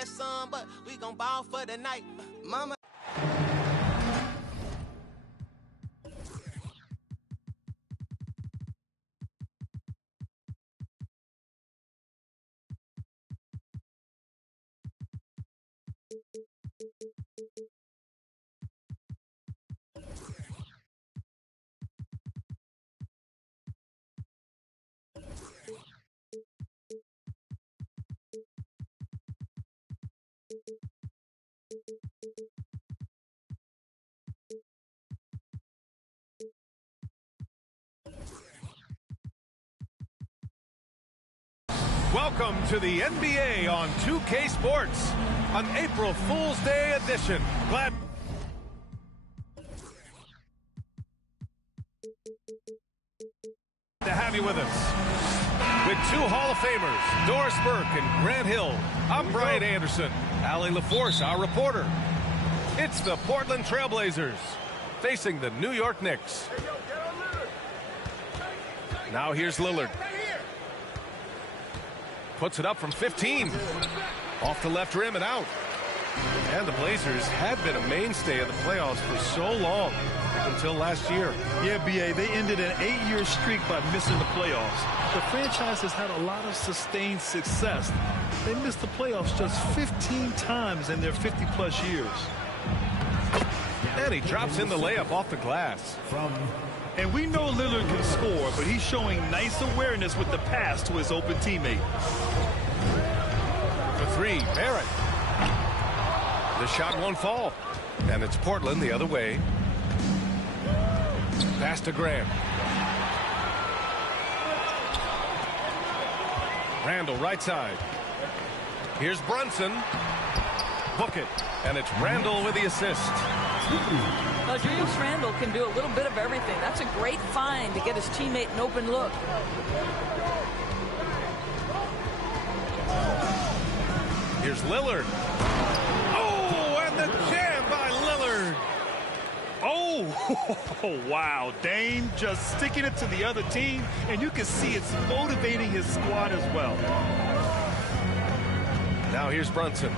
shed some, but we gon' ball for the night. Mama. Welcome to the NBA on 2K Sports, an April Fool's Day edition. Glad to have you with us. With two Hall of Famers, Doris Burke and Grant Hill, I'm Brian Anderson. Allie LaForce, our reporter. It's the Portland Trailblazers facing the New York Knicks. Now here's Lillard. Puts it up from 15. Off the left rim and out. And the Blazers had been a mainstay of the playoffs for so long, until last year. Yeah, B.A., they ended an 8-year streak by missing the playoffs. The franchise has had a lot of sustained success. They missed the playoffs just 15 times in their 50-plus years. And he drops in the layup off the glass. And we know Lillard can score, but he's showing nice awareness with the pass to his open teammate. For three, Barrett. The shot won't fall. And it's Portland the other way. Pass to Graham. Randall right side. Here's Brunson. Book it. And it's Randall with the assist. Julius Randle can do a little bit of everything. That's a great find to get his teammate an open look. Here's Lillard. Oh, and the jam by Lillard. Oh, wow. Dame just sticking it to the other team, and you can see it's motivating his squad as well. Now here's Brunson.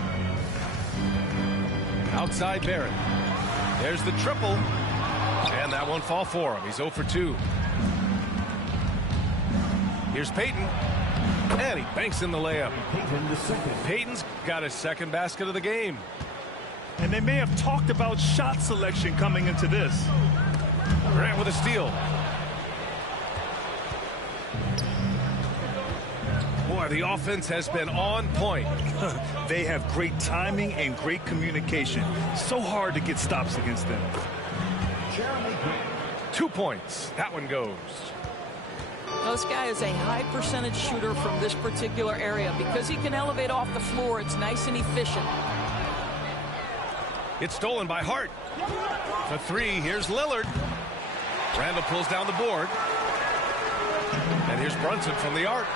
Outside Barrett. There's the triple. And that won't fall for him. He's 0 for 2. Here's Payton. And he banks in the layup. Payton's got his second basket of the game. And they may have talked about shot selection coming into this. Grant with a steal. Boy, the offense has been on point. They have great timing and great communication. So hard to get stops against them. 2 points. That one goes. This guy is a high percentage shooter from this particular area. Because he can elevate off the floor, it's nice and efficient. It's stolen by Hart. For three, here's Lillard. Randall pulls down the board. And here's Brunson from the arc.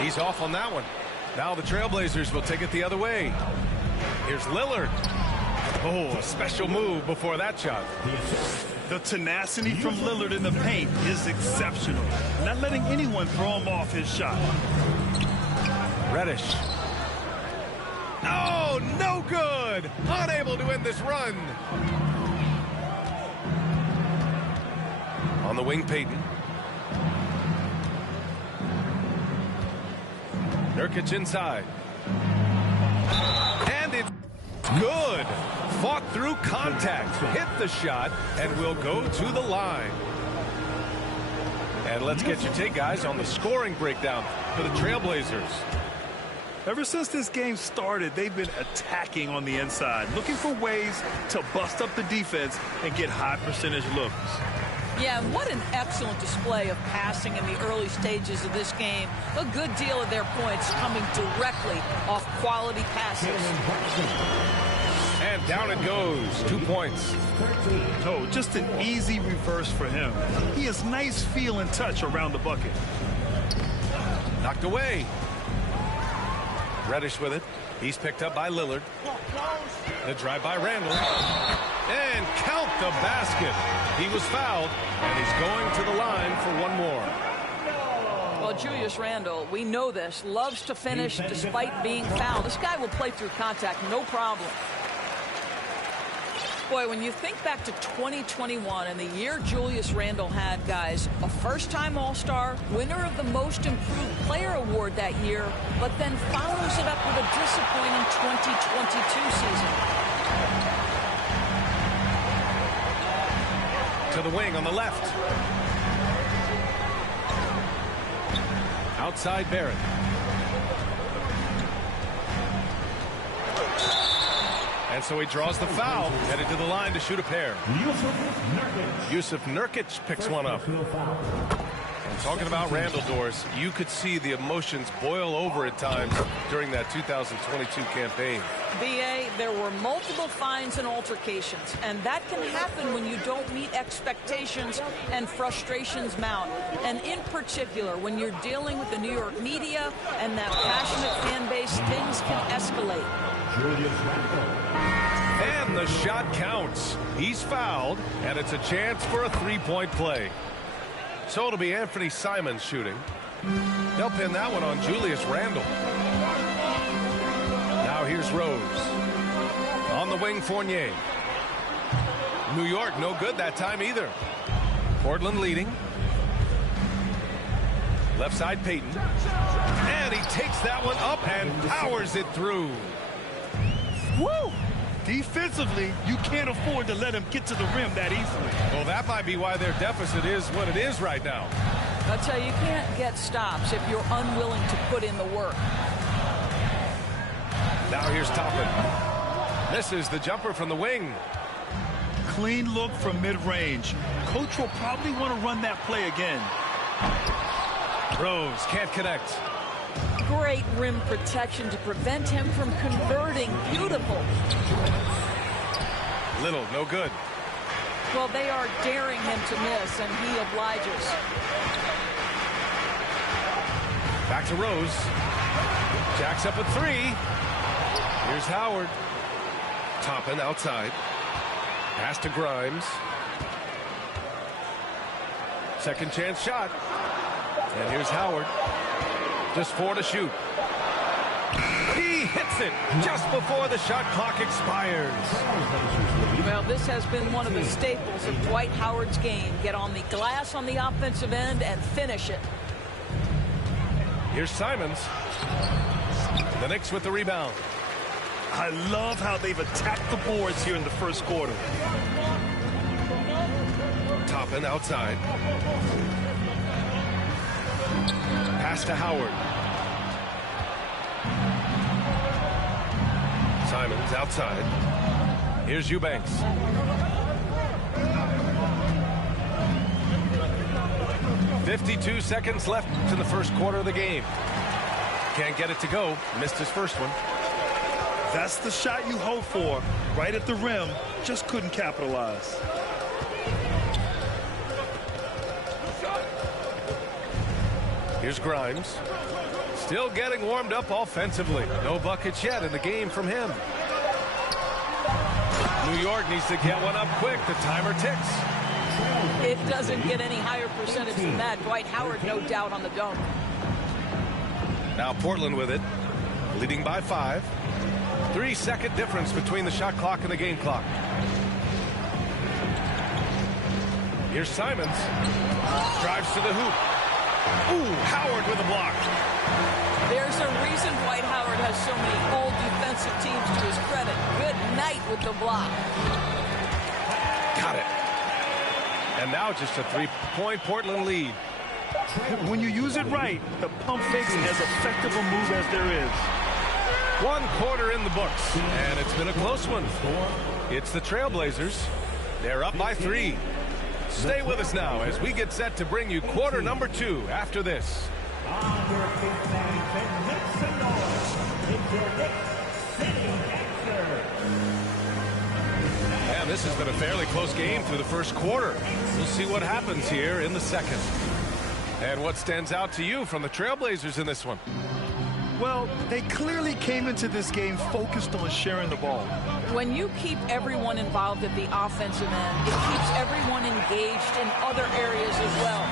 He's off on that one. Now the Trailblazers will take it the other way. Here's Lillard. Oh, a special move before that shot. The tenacity from Lillard in the paint is exceptional. Not letting anyone throw him off his shot. Reddish. Oh, no good. Unable to end this run. On the wing, Payton. Nurkic inside. And it's good. Fought through contact. Hit the shot and will go to the line. And let's get your take, guys, on the scoring breakdown for the Trailblazers. Ever since this game started, they've been attacking on the inside, looking for ways to bust up the defense and get high percentage looks. Yeah, what an excellent display of passing in the early stages of this game. A good deal of their points coming directly off quality passes. And down it goes. 2 points. Oh, just an easy reverse for him. He has nice feel and touch around the bucket. Knocked away. Reddish with it. He's picked up by Lillard. The drive by Randall. And count the basket. He was fouled, and he's going to the line for one more. Well, Well, Julius Randle, we know this, loves to finish despite being fouled. This guy will play through contact, no problem. Boy, when you think back to 2021 and the year Julius Randle had, guys, a first-time All-Star, winner of the Most Improved Player Award that year, but then follows it up with a disappointing 2022 season. To the wing on the left. Outside Barrett. And so he draws the foul, headed to the line to shoot a pair. Yusuf Nurkic picks one up. And talking about Randle, Doris, you could see the emotions boil over at times during that 2022 campaign. B.A., there were multiple fines and altercations, and that can happen when you don't meet expectations and frustrations mount. And in particular, when you're dealing with the New York media and that passionate fan base, things can escalate. And the shot counts. He's fouled, and it's a chance for a three-point play. So it'll be Anthony Simons shooting. They'll pin that one on Julius Randle. Now here's Rose. On the wing, Fournier. New York no good that time either. Portland leading. Left side, Payton. And he takes that one up and powers it through. Woo! Defensively, you can't afford to let him get to the rim that easily. Well, that might be why their deficit is what it is right now. I'll tell you, you can't get stops if you're unwilling to put in the work. Now here's Toppin. Misses the jumper from the wing. Clean look from mid-range. Coach will probably want to run that play again. Rose can't connect. Great rim protection to prevent him from converting. Beautiful. Little, no good. Well, they are daring him to miss, and he obliges. Back to Rose. Jacks up a three. Here's Howard. Toppin outside. Pass to Grimes. Second chance shot. And here's Howard. Just 4 to shoot. He hits it just before the shot clock expires. Well, this has been one of the staples of Dwight Howard's game. Get on the glass on the offensive end and finish it. Here's Simons. The Knicks with the rebound. I love how they've attacked the boards here in the first quarter. Toppin outside. Pass to Howard. Simons outside. Here's Eubanks. .52 seconds left in the first quarter of the game. Can't get it to go. Missed his first one. That's the shot you hope for. Right at the rim. Just couldn't capitalize. Here's Grimes. Still getting warmed up offensively. No buckets yet in the game from him. New York needs to get one up quick. The timer ticks. It doesn't get any higher percentage than that. Dwight Howard, no doubt, on the dunk. Now Portland with it. Leading by 5. 3-second difference between the shot clock and the game clock. Here's Simons. Drives to the hoop. Ooh, Howard with a block. There's a reason Dwight Howard has so many old defensive teams to his credit. Good night with the block. Got it. And now just a 3-point Portland lead. When you use it right, the pump fake's as effective a move as there is. 1 quarter in the books, and it's been a close one. It's the Trailblazers. They're up by 3. Stay with us now as we get set to bring you quarter number 2 after this. And this has been a fairly close game through the first quarter. We'll see what happens here in the second. And what stands out to you from the Trailblazers in this one? Well, they clearly came into this game focused on sharing the ball. When you keep everyone involved at the offensive end, it keeps everyone engaged in other areas as well.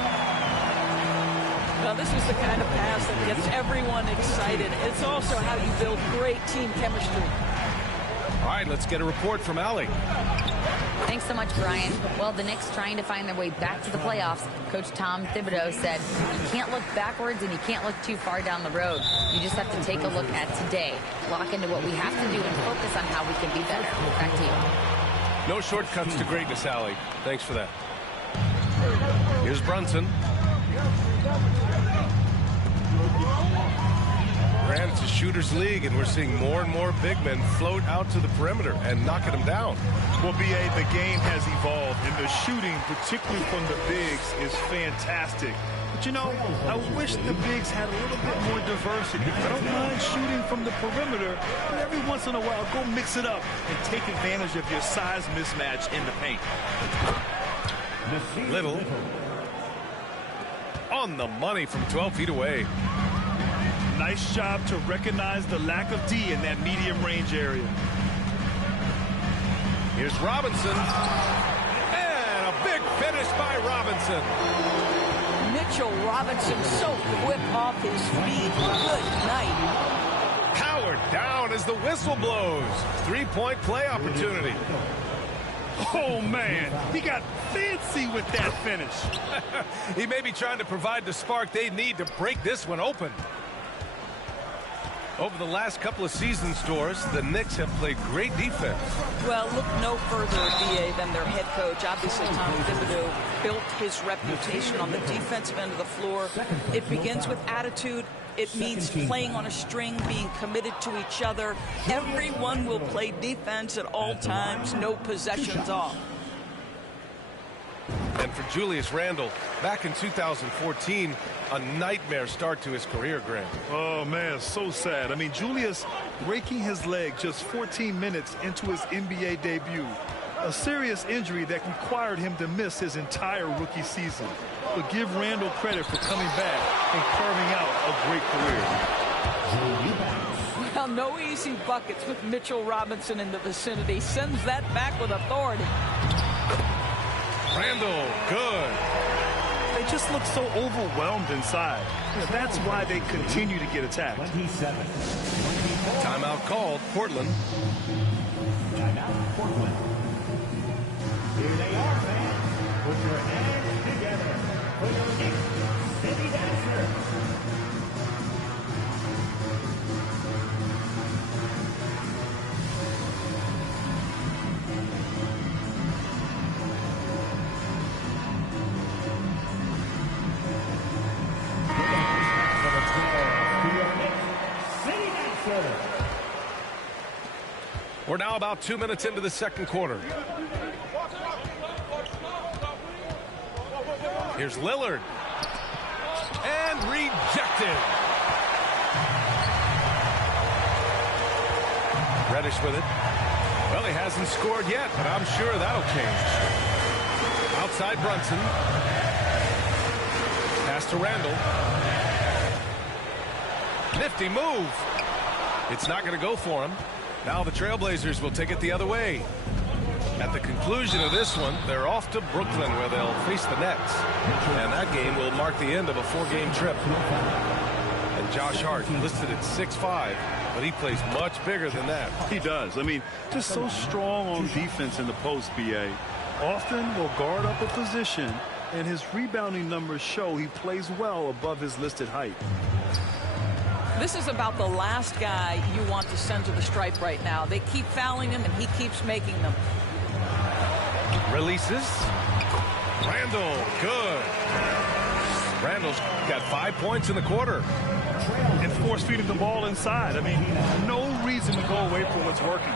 Well, this is the kind of pass that gets everyone excited. It's also how you build great team chemistry. All right, let's get a report from Allie. Thanks so much, Brian. Well, the Knicks trying to find their way back to the playoffs. Coach Tom Thibodeau said, you can't look backwards and you can't look too far down the road. You just have to take a look at today, lock into what we have to do, and focus on how we can be better. Back to you. No shortcuts to greatness, Allie. Thanks for that. Here's Brunson. Grant, it's a shooter's league, and we're seeing more and more big men float out to the perimeter and knocking them down. Well, B.A., the game has evolved, and the shooting, particularly from the bigs, is fantastic. But, you know, I wish the bigs had a little bit more diversity. I don't mind shooting from the perimeter, but every once in a while, go mix it up and take advantage of your size mismatch in the paint. Little. On the money from 12 feet away. Nice job to recognize the lack of D in that medium range area. Here's Robinson. And a big finish by Robinson. Mitchell Robinson so quick off his feet. Good night. Howard down as the whistle blows. Three-point play opportunity. Oh, man, he got fancy with that finish. He may be trying to provide the spark they need to break this one open. Over the last couple of seasons, Doris, the Knicks have played great defense. Well, look no further, BA, than their head coach. Obviously, Tom Thibodeau built his reputation on the defensive end of the floor. It begins with attitude. It means playing on a string, being committed to each other. Everyone will play defense at all times, no possessions off. And for Julius Randle, back in 2014, a nightmare start to his career, Grant. Oh, man, so sad. I mean, Julius breaking his leg just 14 minutes into his NBA debut. A serious injury that required him to miss his entire rookie season. But give Randle credit for coming back and carving out a great career. Well, no easy buckets with Mitchell Robinson in the vicinity. Sends that back with authority. Randle, good. They just look so overwhelmed inside. You know, that's why they continue to get attacked. 27. Timeout called, Portland. Timeout, Portland. Here they are, fans. Put your hands together for your Knicks City Dancer. We're now about 2 minutes into the second quarter. Here's Lillard. And rejected. Reddish with it. Well, he hasn't scored yet, but I'm sure that'll change. Outside Brunson. Pass to Randle. Nifty move. It's not going to go for him. Now the Trailblazers will take it the other way. At the conclusion of this one, they're off to Brooklyn where they'll face the Nets. And that game will mark the end of a 4-game trip. And Josh Hart listed at 6'5", but he plays much bigger than that. He does. I mean, just so strong on defense in the post, BA. Often will guard up a position, and his rebounding numbers show he plays well above his listed height. This is about the last guy you want to send to the stripe right now. They keep fouling him, and he keeps making them. Releases. Randle, good. Randle's got 5 points in the quarter. And force feeding the ball inside. I mean, no reason to go away from what's working.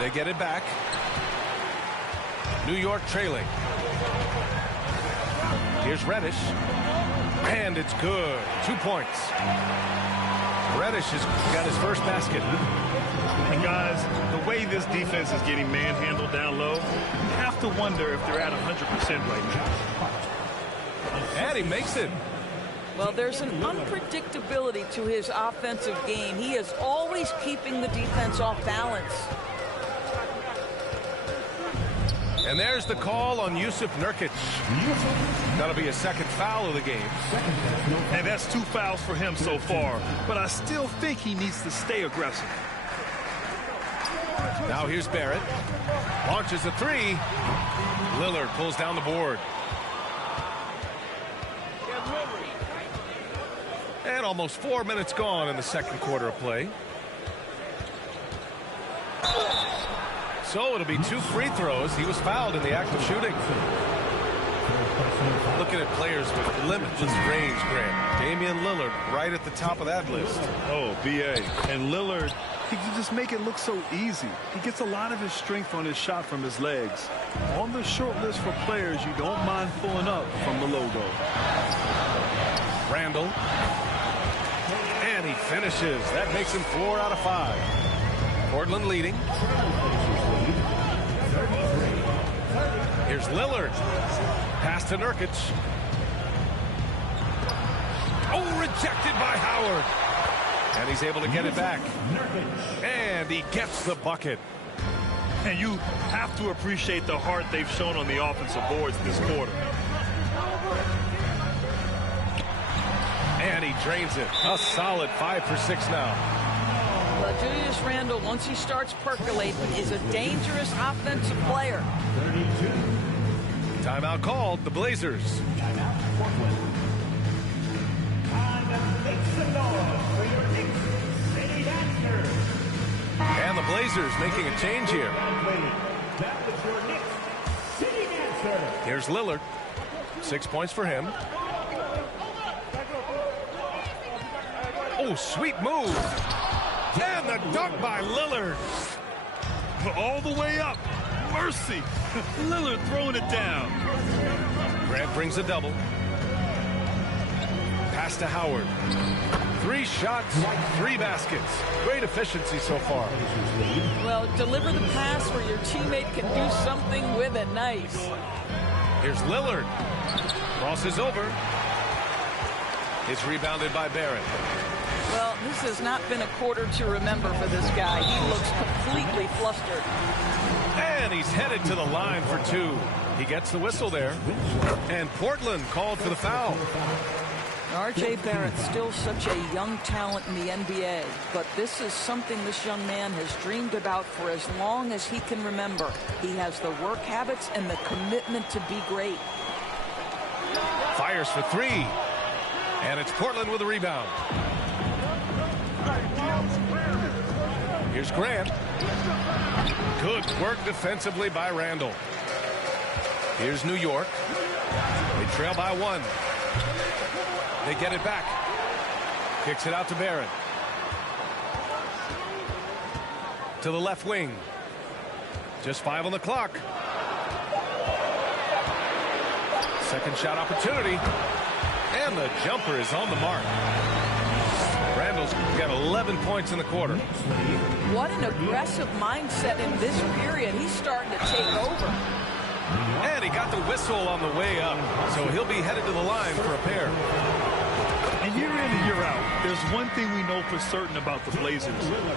They get it back. New York trailing. Here's Reddish. And it's good. 2 points. Reddish has got his first basket. And guys, the way this defense is getting manhandled down low, you have to wonder if they're at 100% right now. And he makes it. Well, there's an unpredictability to his offensive game. He is always keeping the defense off balance. And there's the call on Yusuf Nurkic. That'll be a second foul of the game. And that's 2 fouls for him so far. But I still think he needs to stay aggressive. Now here's Barrett. Launches a 3. Lillard pulls down the board. And almost 4 minutes gone in the second quarter of play. So it'll be 2 free throws. He was fouled in the act of shooting. Looking at players with limitless range, Grant. Damien Lillard right at the top of that list. Oh, B.A. And Lillard, he can just make it look so easy. He gets a lot of his strength on his shot from his legs. On the short list for players you don't mind pulling up from the logo. Randall. And he finishes. That makes him 4 out of 5. Portland leading. Here's Lillard. Pass to Nurkic. Oh, rejected by Howard. And he's able to get it back. And he gets the bucket. And you have to appreciate the heart they've shown on the offensive boards this quarter. And he drains it. A solid 5 for 6 now. But Julius Randle, once he starts percolating, is a dangerous offensive player. Timeout called. The Blazers. Timeout, Portland. Time makes some noise for your Knicks City Dancers. And the Blazers making a change here. That was your Knicks City Dancer. Here's Lillard. 6 points for him. Oh, sweet move. And the dunk by Lillard. All the way up. Mercy. Lillard throwing it down. Grant brings a double. Pass to Howard. 3 shots, 3 baskets. Great efficiency so far. Well, deliver the pass where your teammate can do something with it. Nice. Here's Lillard. Crosses over. It's rebounded by Barrett. Well, this has not been a quarter to remember for this guy. He looks completely flustered. And he's headed to the line for 2. He gets the whistle there. And Portland called for the foul. R.J. Barrett, still such a young talent in the NBA, but this is something this young man has dreamed about for as long as he can remember. He has the work habits and the commitment to be great. Fires for 3. And it's Portland with a rebound. Here's Grant. Good work defensively by Randall. Here's New York. They trail by 1. They get it back. Kicks it out to Barrett. To the left wing. Just 5 on the clock. Second shot opportunity. And the jumper is on the mark. Randall's got 11 points in the quarter. What an aggressive mindset in this period. He's starting to take over. And he got the whistle on the way up. So he'll be headed to the line for a pair. And year in and year out, there's one thing we know for certain about the Blazers.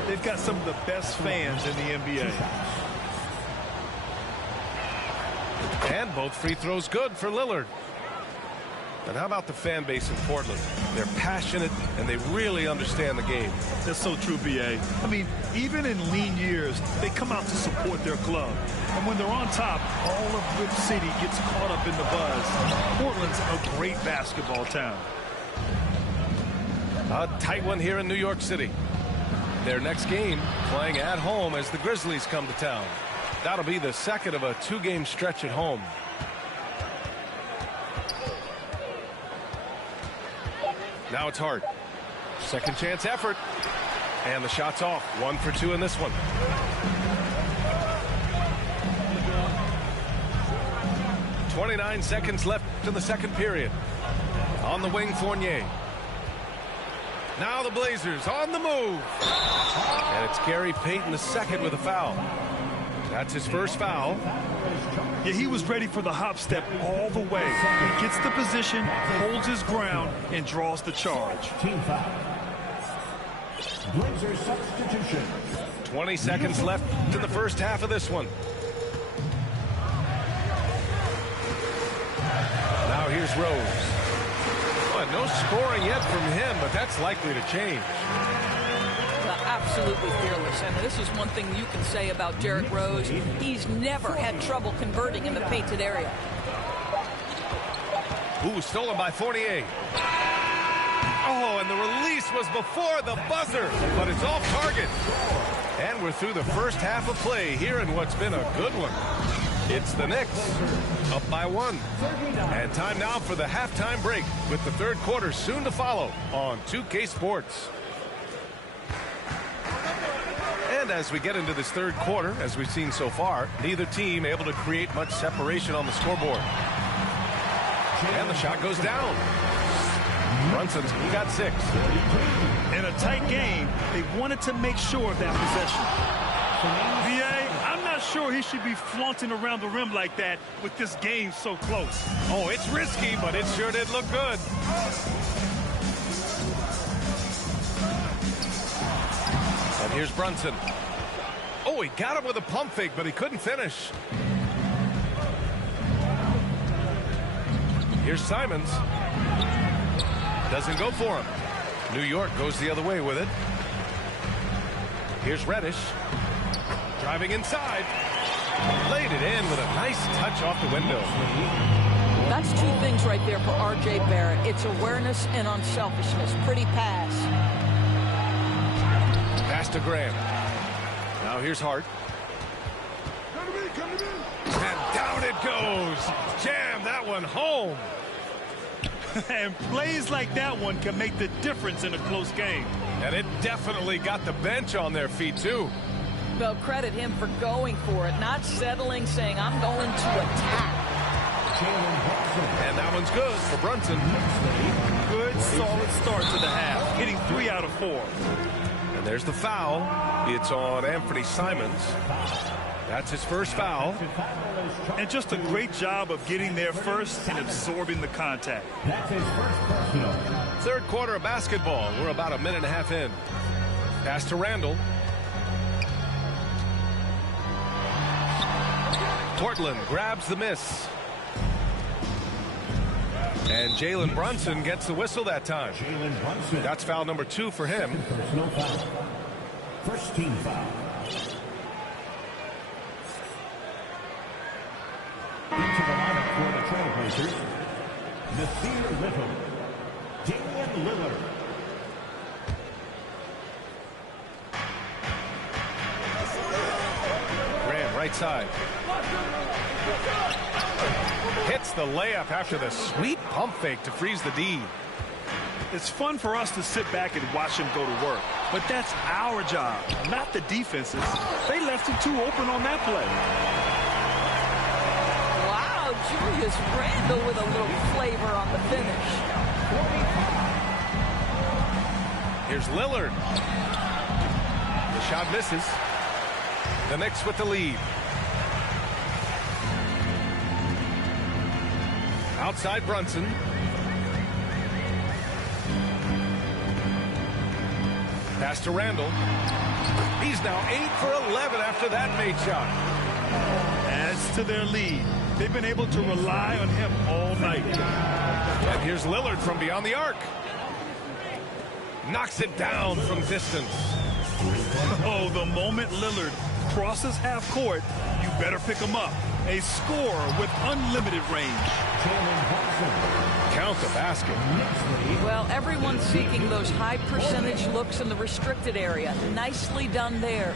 They've got some of the best fans in the NBA. And both free throws good for Lillard. And how about the fan base in Portland? They're passionate and they really understand the game. That's so true, B.A. I mean, even in lean years, they come out to support their club. And when they're on top, all of Rip City gets caught up in the buzz. Portland's a great basketball town. A tight one here in New York City. Their next game playing at home as the Grizzlies come to town. That'll be the second of a 2-game stretch at home. Now it's Hart. Second chance effort. And the shot's off. 1 for 2 in this one. .29 seconds left in the second period. On the wing, Fournier. Now the Blazers on the move. And it's Gary Payton II with a foul. That's his first foul. Yeah, he was ready for the hop step all the way. He gets the position, holds his ground, and draws the charge. Team foul. Blazer substitution. 20 seconds left in the first half of this one. here's Rose. Well, no scoring yet from him, but that's likely to change. Well, absolutely fearless. And this is one thing you can say about Derrick Rose. He's never had trouble converting in the painted area. Ooh, stolen by 48. Oh, and the release was before the buzzer, but it's off target. And we're through the first half of play here in what's been a good one. It's the Knicks, up by 1. And time now for the halftime break, with the third quarter soon to follow on 2K Sports. And as we get into this third quarter, as we've seen so far, neither team able to create much separation on the scoreboard. And the shot goes down. Brunson's got 6. In a tight game, they wanted to make sure of that possession. VA, I'm not sure he should be flaunting around the rim like that with this game so close. Oh, it's risky, but it sure did look good. And here's Brunson. Oh, he got him with a pump fake, but he couldn't finish. Here's Simons. Doesn't go for him. New York goes the other way with it. Here's Reddish. Driving inside. Laid it in with a nice touch off the window. That's 2 things right there for R.J. Barrett. It's awareness and unselfishness. Pretty pass. Pass to Graham. Now here's Hart. And down it goes. Jam that one home. And plays like that one can make the difference in a close game. And it definitely got the bench on their feet, too. Well, credit him for going for it, not settling, saying, I'm going to attack. And that one's good for Brunson. Good, solid start to the half, hitting 3 out of 4. And there's the foul. It's on Anthony Simons. That's his first foul. And just a great job of getting there first and absorbing the contact. That's his first personal. Third quarter of basketball. We're about a minute and a half in. Pass to Randall. Portland grabs the miss. And Jalen Brunson gets the whistle that time. Jalen Brunson. That's foul number 2 for him. Personal foul. First team foul. Into the lineup for the Trailblazers, Nasir Little, Damien Lillard. Graham, right side. Hits the layup after the sweet pump fake to freeze the D. It's fun for us to sit back and watch him go to work, but that's our job, not the defense's. They left him too open on that play. Wow, Julius Randle with a little flavor on the finish. Here's Lillard. The shot misses. The Knicks with the lead. Outside Brunson. Pass to Randall. He's now 8 for 11 after that made shot. Adds to their lead. They've been able to rely on him all night. And here's Lillard from beyond the arc. Knocks it down from distance. Oh, the moment Lillard crosses half court, you better pick him up. A scorer with unlimited range. Count the basket. Well, everyone's seeking those high percentage looks in the restricted area. Nicely done there.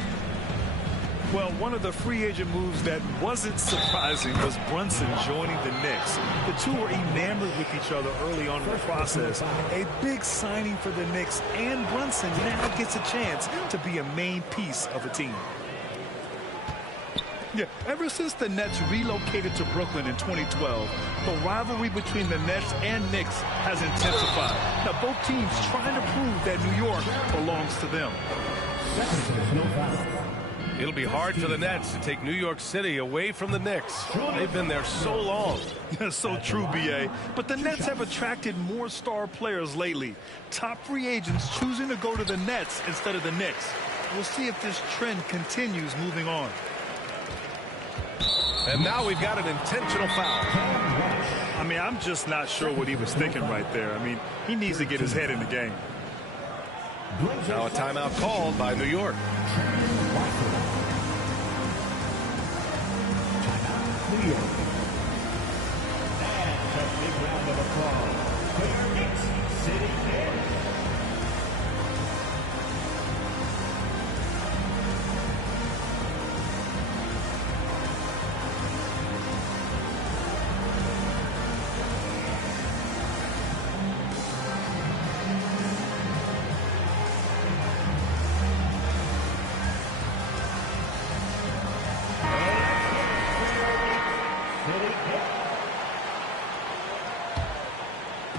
Well, one of the free agent moves that wasn't surprising was Brunson joining the Knicks. The two were enamored with each other early on in the process. A big signing for the Knicks, and Brunson now gets a chance to be a main piece of a team. Yeah, ever since the Nets relocated to Brooklyn in 2012, the rivalry between the Nets and Knicks has intensified. Now, both teams trying to prove that New York belongs to them. It'll be hard for the Nets to take New York City away from the Knicks. They've been there so long. That's so true, B.A. But the Nets have attracted more star players lately. Top free agents choosing to go to the Nets instead of the Knicks. We'll see if this trend continues moving on. And now we've got an intentional foul. I mean, I'm just not sure what he was thinking right there. I mean, he needs to get his head in the game. Now a timeout called by New York. New York. And a big round of applause for your Knicks City Bears.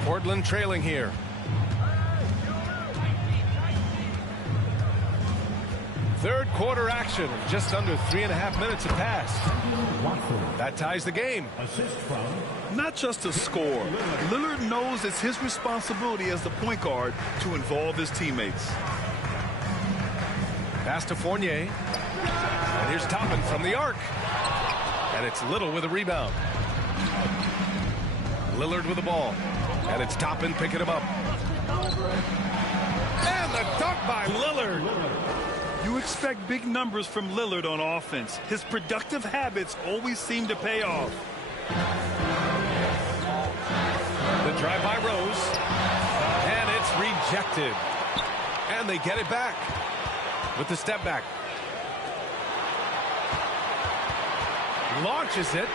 Portland trailing here. Third quarter action. Just under 3.5 minutes have passed. That ties the game. Assist from Not just a score. Lillard knows it's his responsibility as the point guard to involve his teammates. Pass to Fournier. And here's Toppin from the arc. And it's Little with a rebound. Lillard with the ball. And it's Toppin picking him up. And the dunk by Lillard. You expect big numbers from Lillard on offense. His productive habits always seem to pay off. The drive by Rose. And it's rejected. And they get it back with the step back. Launches it.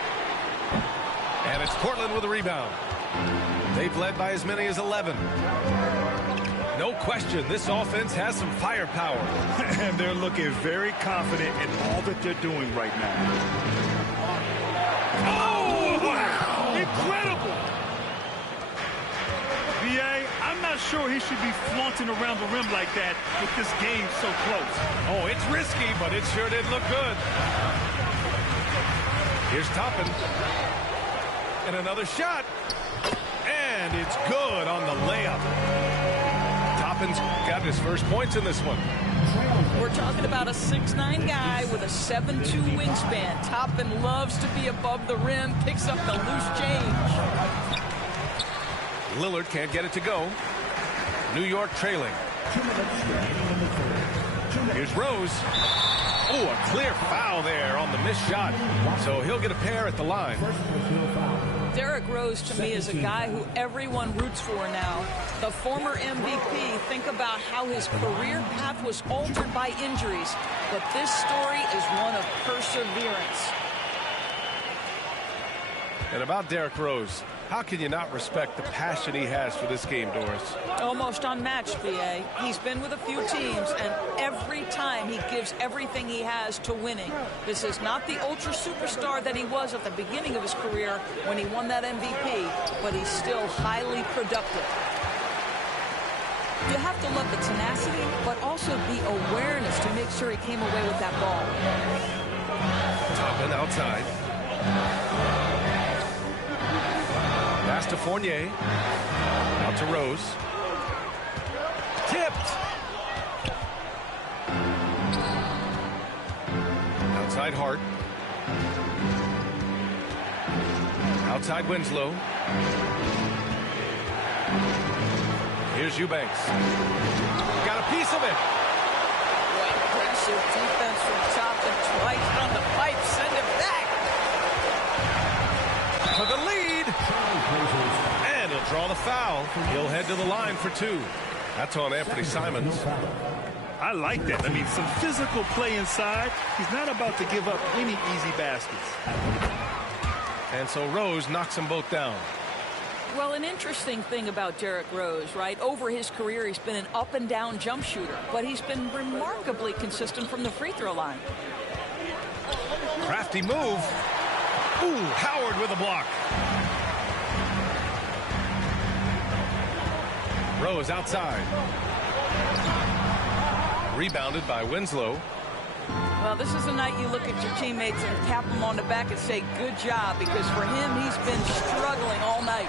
And it's Portland with a rebound. They've led by as many as 11. No question, this offense has some firepower. And they're looking very confident in all that they're doing right now. Oh, wow! Incredible! B.A., I'm not sure he should be flaunting around the rim like that with this game so close. Oh, it's risky, but it sure did look good. Here's Toppin. And another shot. And it's good on the layup. Toppin's got his first points in this one. We're talking about a 6'9" guy with a 7'2" wingspan. Toppin loves to be above the rim, picks up the loose change. Lillard can't get it to go. New York trailing. Here's Rose. Oh, a clear foul there on the missed shot. So he'll get a pair at the line. Derrick Rose, to me, is a guy who everyone roots for now. The former MVP, think about how his career path was altered by injuries. But this story is one of perseverance. And about Derrick Rose, how can you not respect the passion he has for this game, Doris? Almost unmatched, B.A. He's been with a few teams, and every time he gives everything he has to winning. This is not the ultra superstar that he was at the beginning of his career when he won that MVP, but he's still highly productive. You have to love the tenacity, but also the awareness to make sure he came away with that ball. Toppin outside. Pass to Fournier. Out to Rose. Tipped. Outside Hart. Outside Winslow. Here's Eubanks. Got a piece of it. Boy, aggressive defense from Toppin twice on the pipe. Send it back. For the lead. And he'll draw the foul. He'll head to the line for two. That's on Anthony Simons. I like that. I mean, some physical play inside. He's not about to give up any easy baskets. And so Rose knocks them both down. Well, an interesting thing about Derrick Rose, right? Over his career, he's been an up-and-down jump shooter, but he's been remarkably consistent from the free throw line. Crafty move. Ooh, Howard with a block. Rose outside. Rebounded by Winslow. Well, this is the night you look at your teammates and tap them on the back and say, good job, because for him, he's been struggling all night.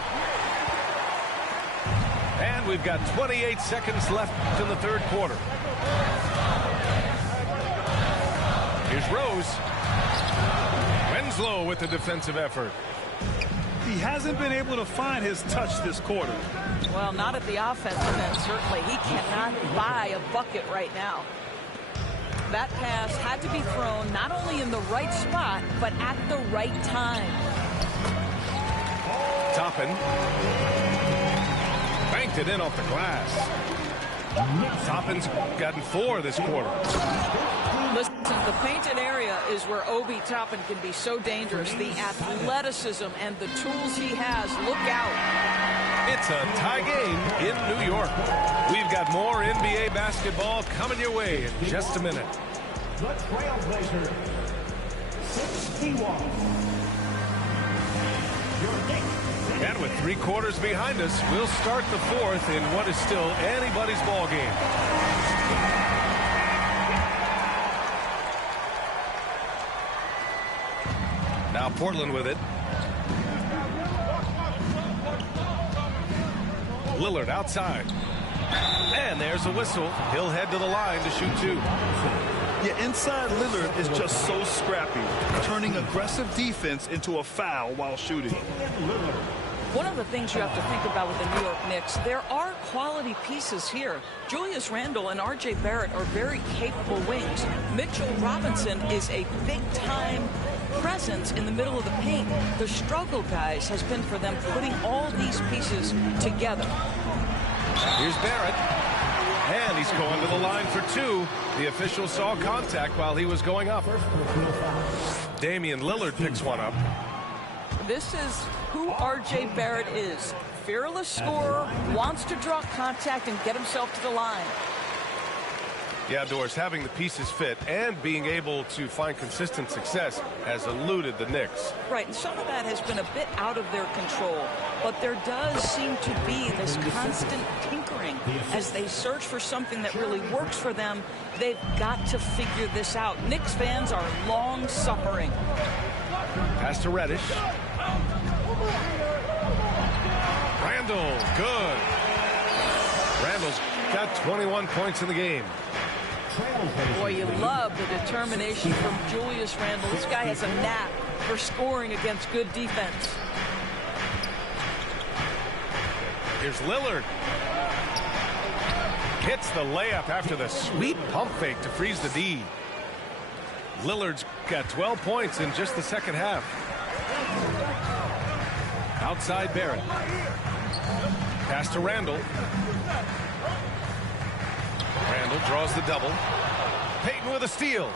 And we've got 28 seconds left in the third quarter. Here's Rose. Winslow with the defensive effort. He hasn't been able to find his touch this quarter. Well, not at the offensive end, certainly. He cannot buy a bucket right now. That pass had to be thrown not only in the right spot, but at the right time. Toppin banked it in off the glass. Toppin's gotten 4 this quarter. Listen, the painted area is where Obi Toppin can be so dangerous. The athleticism and the tools he has. Look out. It's a tie game in New York. We've got more NBA basketball coming your way in just a minute. The Trailblazers, 61. Your Knicks. And with 3 quarters behind us, we'll start the 4th in what is still anybody's ball game. Now Portland with it. Lillard outside. And there's a whistle. He'll head to the line to shoot 2. Yeah, inside Lillard is just so scrappy, turning aggressive defense into a foul while shooting. One of the things you have to think about with the New York Knicks, there are quality pieces here. Julius Randle and R.J. Barrett are very capable wings. Mitchell Robinson is a big-time presence in the middle of the paint. The struggle, guys, has been for them putting all these pieces together. Here's Barrett. And he's going to the line for 2. The official saw contact while he was going up. Damien Lillard picks one up. This is who R.J. Barrett is. Fearless scorer, wants to draw contact and get himself to the line. Yeah, Doris, having the pieces fit and being able to find consistent success has eluded the Knicks. Right, and some of that has been a bit out of their control. But there does seem to be this constant tinkering as they search for something that really works for them. They've got to figure this out. Knicks fans are long-suffering. Pass to Reddish. Randle, good. Randle's got 21 points in the game. Boy, you love the determination from Julius Randle. This guy has a knack for scoring against good defense. Here's Lillard. Hits the layup after the sweet pump fake to freeze the D. Lillard's got 12 points in just the second half. Outside Barrett. Pass to Randle. Randle draws the double. Payton with a steal.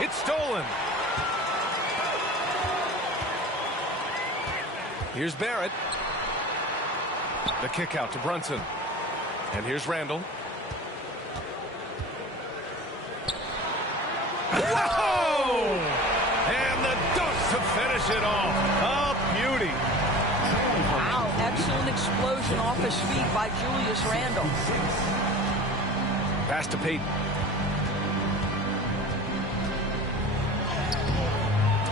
It's stolen. Here's Barrett. The kick out to Brunson. And here's Randle. Whoa! And the dunk to finish it off. A beauty. Wow, excellent explosion off his feet by Julius Randle. Pass to Payton.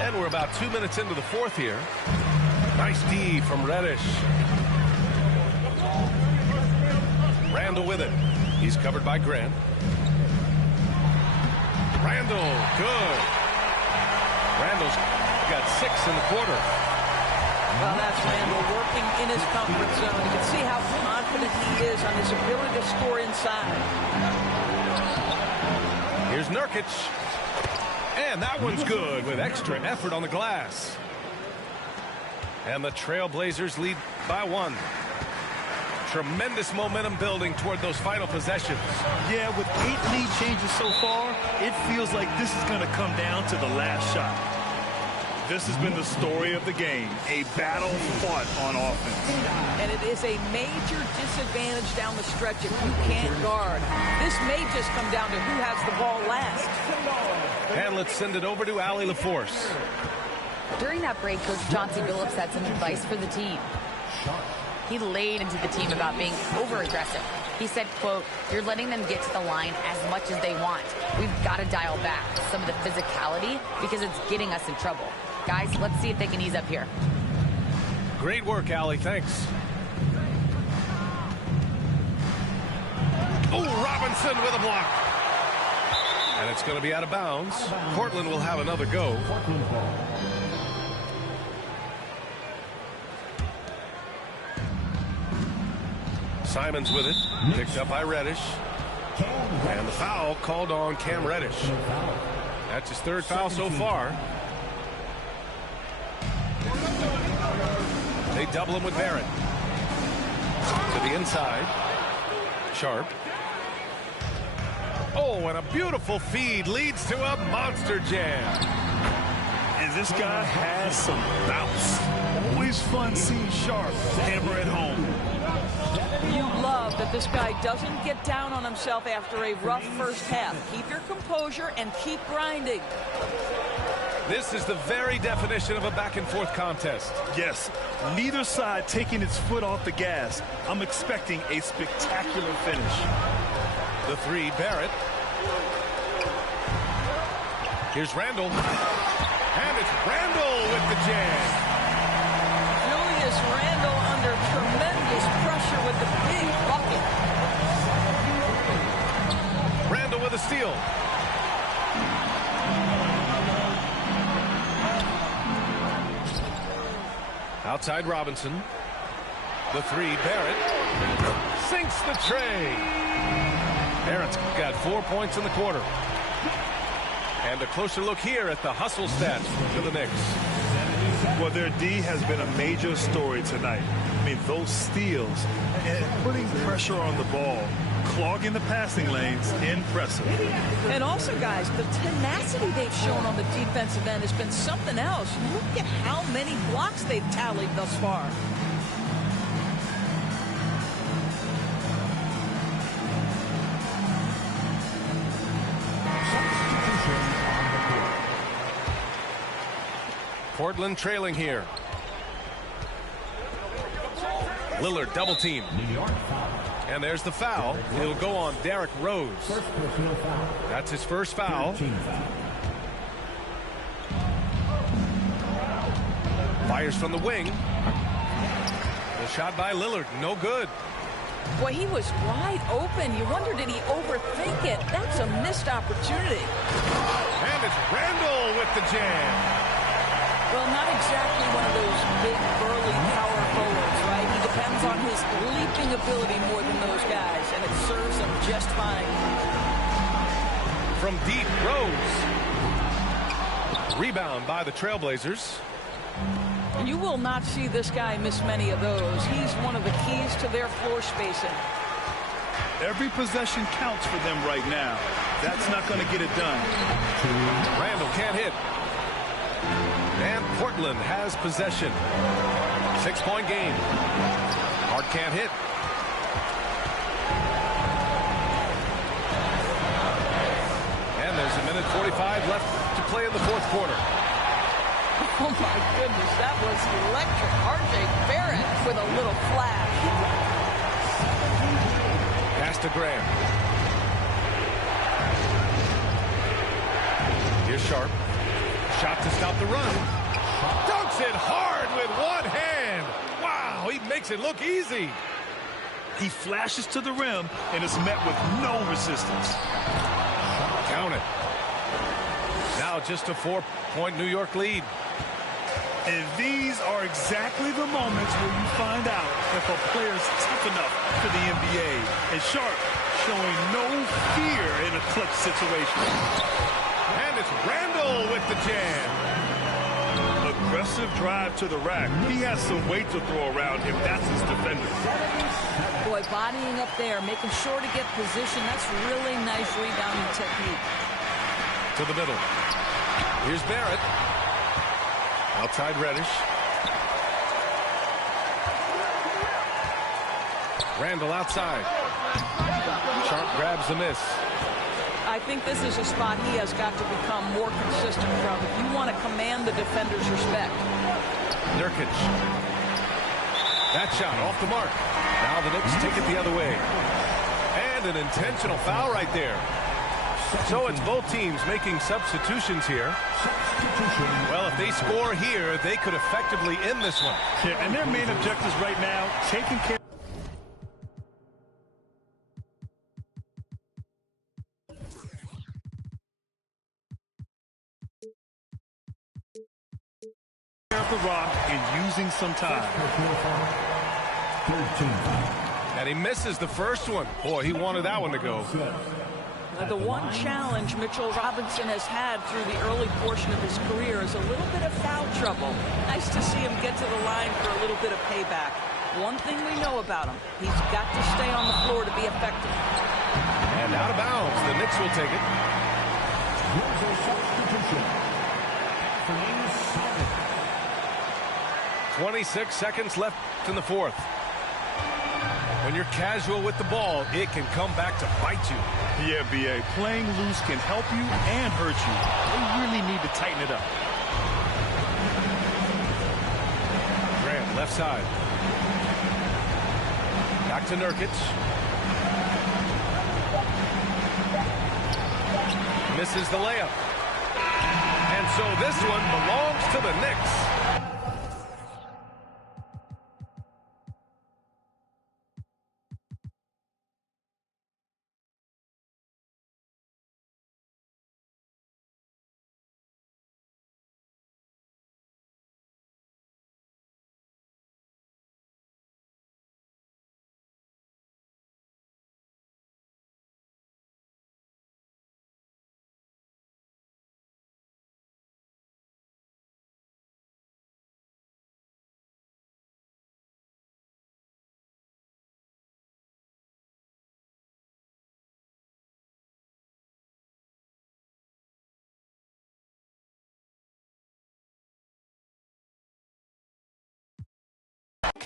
And we're about 2 minutes into the 4th here. Nice D from Reddish. Randle with it. He's covered by Grant. Randle, good. Randle's got 6 in the quarter. Well, that's Randle working in his comfort zone. You can see how confident he is on his ability to score inside. Here's Nurkic. And that one's good with extra effort on the glass. And the Trailblazers lead by 1. Tremendous momentum building toward those final possessions. Yeah, with 8 lead changes so far, it feels like this is going to come down to the last shot. This has been the story of the game, a battle fought on offense. And it is a major disadvantage down the stretch if you can't guard. This may just come down to who has the ball last. And let's send it over to Allie LaForce. During that break, Coach Chauncey Billups had some advice for the team. He laid into the team about being over-aggressive. He said, quote, "You're letting them get to the line as much as they want. We've got to dial back some of the physicality because it's getting us in trouble. Guys, let's see if they can ease up here." Great work, Allie. Thanks. Oh, Robinson with a block. And it's going to be out of bounds. Portland will have another go. Simons with it. Picked up by Reddish. And the foul called on Cam Reddish. That's his third foul so far. They double him with Barrett. To the inside. Sharp. Oh, and a beautiful feed leads to a monster jam. And this guy has some bounce. Always fun seeing Sharp hammer at home. You love that this guy doesn't get down on himself after a rough first half. Keep your composure and keep grinding. This is the very definition of a back-and-forth contest. Yes, neither side taking its foot off the gas. I'm expecting a spectacular finish. The three, Barrett. Here's Randall. And it's Randall with the jam. Julius Randall under tremendous pressure with the big bucket. Randall with a steal. Outside Robinson. The three, Barrett. Sinks the tray. Barrett's got 4 points in the quarter. And a closer look here at the hustle stats for the Knicks. Well, their D has been a major story tonight. I mean, those steals and putting pressure on the ball, clogging the passing lanes, impressive. And also, guys, the tenacity they've shown on the defensive end has been something else. Look at how many blocks they've tallied thus far. Portland trailing here. Lillard double team. And there's the foul. It'll go on Derrick Rose. That's his first foul. Fires from the wing. The shot by Lillard, no good. Boy, he was wide open. You wonder, did he overthink it? That's a missed opportunity. And it's Randall with the jam. Well, not exactly one of those big, burly power forwards, right? He depends on his leaping ability more than those guys, and it serves him just fine. From deep, Rose. Rebound by the Trailblazers. And you will not see this guy miss many of those. He's one of the keys to their floor spacing. Every possession counts for them right now. That's not going to get it done. Randall can't hit. And Portland has possession. 6-point game. Hart can't hit. And there's a minute 45 left to play in the fourth quarter. Oh, my goodness, that was electric. R.J. Barrett with a little flash. Pass to Graham. Here's Sharp. Shot to stop the run. Dunks it hard with one hand. Wow, he makes it look easy. He flashes to the rim and is met with no resistance. Count it. Now just a 4-point New York lead. And these are exactly the moments where you find out if a player's tough enough for the NBA. And Sharp showing no fear in a clutch situation. And it's Randall with the jam. Aggressive drive to the rack. He has some weight to throw around him. That's his defender. Boy, bodying up there, making sure to get position. That's really nice rebounding technique. To the middle. Here's Barrett. Outside Reddish. Randall outside. Sharp grabs the miss. I think this is a spot he has got to become more consistent from if you want to command the defender's respect. Nurkic. That shot off the mark. Now the Knicks take it the other way. And an intentional foul right there. So it's both teams making substitutions here. Well, if they score here, they could effectively end this one. Yeah, and their main objectives right now, taking care of the rock and using some time. And he misses the first one. Boy, he wanted that one to go. The one challenge Mitchell Robinson has had through the early portion of his career is a little bit of foul trouble. Nice to see him get to the line for a little bit of payback. One thing we know about him, he's got to stay on the floor to be effective. And out of bounds, the Knicks will take it. Here's a substitution. James Simon. 26 seconds left in the fourth. When you're casual with the ball, it can come back to bite you. Yeah, B.A. Playing loose can help you and hurt you. They really need to tighten it up. Grant, left side. Back to Nurkic. Misses the layup. And so this one belongs to the Knicks.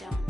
Don't